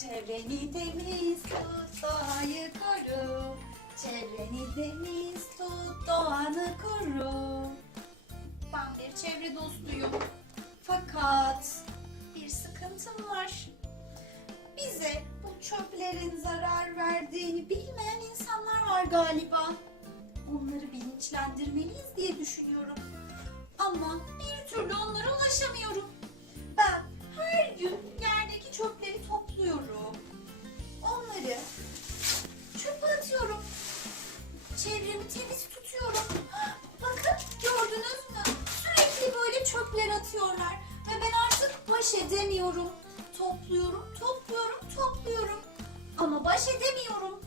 Çevreni temiz tut, doğayı koru. Çevreni temiz tut, doğanı koru. Ben bir çevre dostuyum. Fakat bir sıkıntım var. Bize bu çöplerin zarar verdiğini bilmeyen insanlar var galiba. Onları bilinçlendirmeliyiz diye düşünüyorum. Ama bir türlü onlara ulaşamıyorum. Ben her gün yerdeki çöpleri topluyorum. Temiz tutuyorum. Bakın gördünüz mü? Sürekli böyle çöpler atıyorlar. Ve ben artık baş edemiyorum. Topluyorum, topluyorum, topluyorum. Ama baş edemiyorum.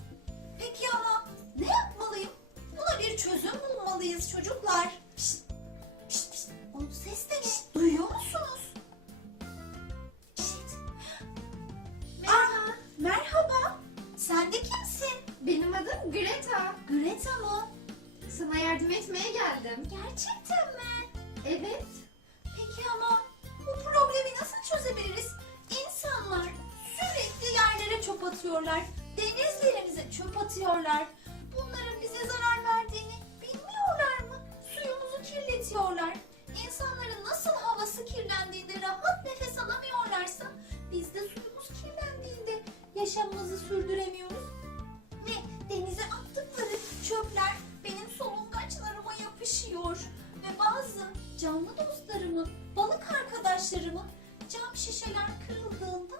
Peki ama ne yapmalıyım? Buna bir çözüm bulmalıyız çocuklar. Pişt, pişt, pişt. O ses de ne? Duyuyor musunuz? Pişt. Merhaba, Merhaba. Sen de kimsin? benim adım Greta. Greta mı? Sana yardım etmeye geldim. Gerçekten mi? Evet, Peki ama bu problemi nasıl çözebiliriz? İnsanlar sürekli yerlere çöp atıyorlar. Denizlerimize çöp atıyorlar. Bunların bize zarar verdiğini bilmiyorlar mı? Suyumuzu kirletiyorlar. İnsanların nasıl havası kirlendiğinde rahat nefes alamıyorlarsa biz de suyumuz kirlendiğinde yaşamımızı sürdüremiyoruz. Bazı canlı dostlarımın, balık arkadaşlarımın cam şişeler kırıldığında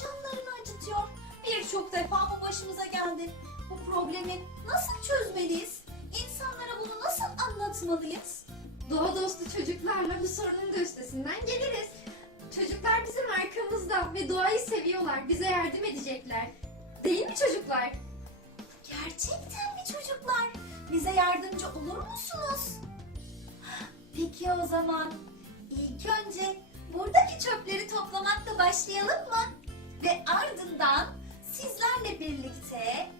canlarını acıtıyor. Birçok defa bu başımıza geldi. Bu problemi nasıl çözmeliyiz? İnsanlara bunu nasıl anlatmalıyız? doğa dostu çocuklarla bu sorunun da üstesinden geliriz. Çocuklar bizim arkamızda ve doğayı seviyorlar. Bize yardım edecekler. Değil mi çocuklar? Gerçekten mi çocuklar? Bize yardımcı olur musunuz? Peki o zaman ilk önce buradaki çöpleri toplamakla başlayalım mı? Ve ardından sizlerle birlikte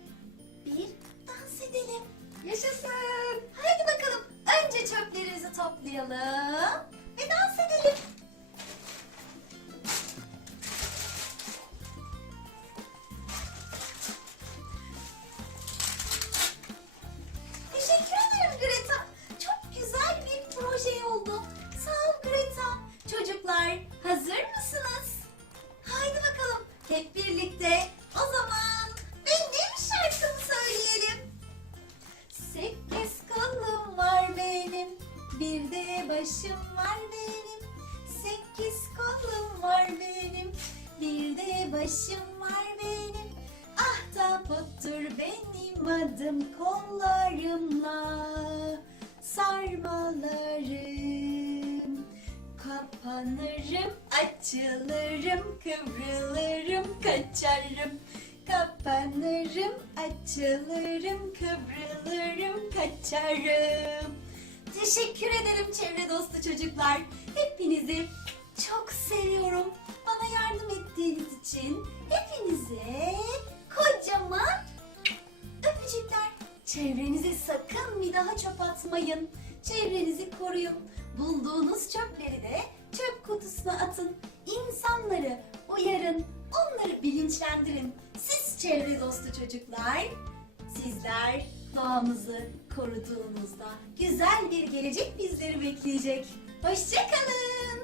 bir dans edelim. Yaşasın! Haydi bakalım önce çöplerimizi toplayalım başım var benim. Sekiz kolum var benim, bir de başım var benim. Ahtapottur benim adım kollarımla sarmalarım. Kapanırım, açılırım, kıvrılırım, kaçarım. Kapanırım, açılırım, kıvrılırım, kaçarım. Teşekkür ederim çevre dostu çocuklar. Hepinizi çok seviyorum. Bana yardım ettiğiniz için hepinize kocaman öpücükler. Çevrenize sakın bir daha çöp atmayın. Çevrenizi koruyun. Bulduğunuz çöpleri de çöp kutusuna atın. İnsanları uyarın. Onları bilinçlendirin. Siz çevre dostu çocuklar. Sizler doğamızı koruduğunuzda güzel bir gelecek bizleri bekleyecek. Hoşçakalın.